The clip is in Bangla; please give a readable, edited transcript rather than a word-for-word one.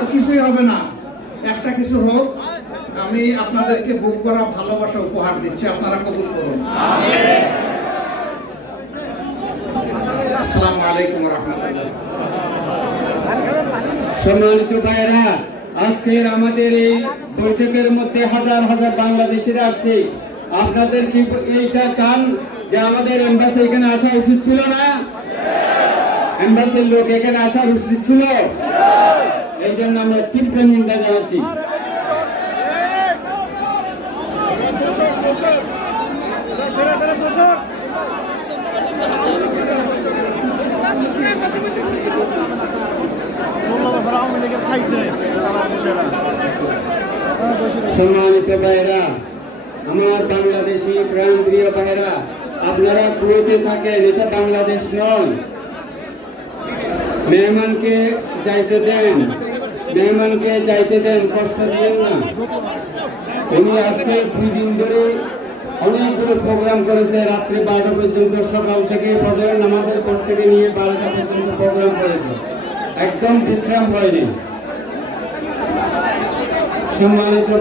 তো কিছুই হবে না, একটা কিছু হোক। আমি আপনাদেরকে বুক করা ভালোবাসা উপহার দিচ্ছি, আপনারা কবুল করুন। আসসালামু আলাইকুম ওয়া রাহমাতুল্লাহ। সম্মানিত ভাইরা, আজকের আমাদের এই বৈঠকের মধ্যে হাজার হাজার বাংলাদেশিরা আসছে। আপনাদের কি এইটা চান যে আমাদের এমবাসি এখানে আসা উচিত ছিল না? এমবাসির লোক এখানে আসা উচিত ছিল? এই জন্য আমরা তীব্র নিন্দা জানাচ্ছি। সম্মানিত ভাইরা, আমার বাংলাদেশি প্রাণপ্রিয় ভাইরা, আপনারা কুয়েতে থাকেন, এটা বাংলাদেশ নয়। মেহমানকে যাইতে দেন, মেহমানকে যাইতে দেন, কষ্ট দিন না। উনি আজকে 2 দিন ধরে অনেকগুলো প্রোগ্রাম করেছে, রাত্রি 12টা পর্যন্ত, সকাল থেকে ফজরের নামাজের পর থেকে নিয়ে 12টা পর্যন্ত প্রোগ্রাম করেছে, একদম বিশ্রাম হয়নি। সম্মানিত